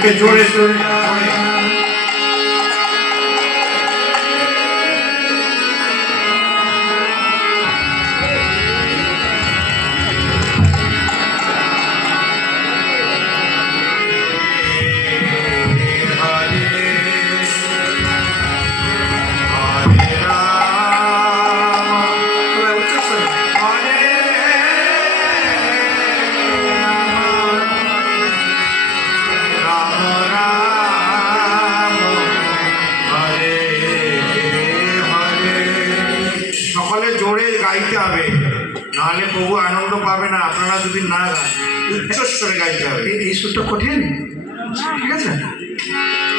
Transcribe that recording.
জোরে জোরে জোরে গাইতে হবে, নাহলে প্রভু আনন্দ পাবে না। আপনারা যদি না গান, উচ্চস্বরে গাইতে হবে। এই সুরটা কঠিন, ঠিক আছে।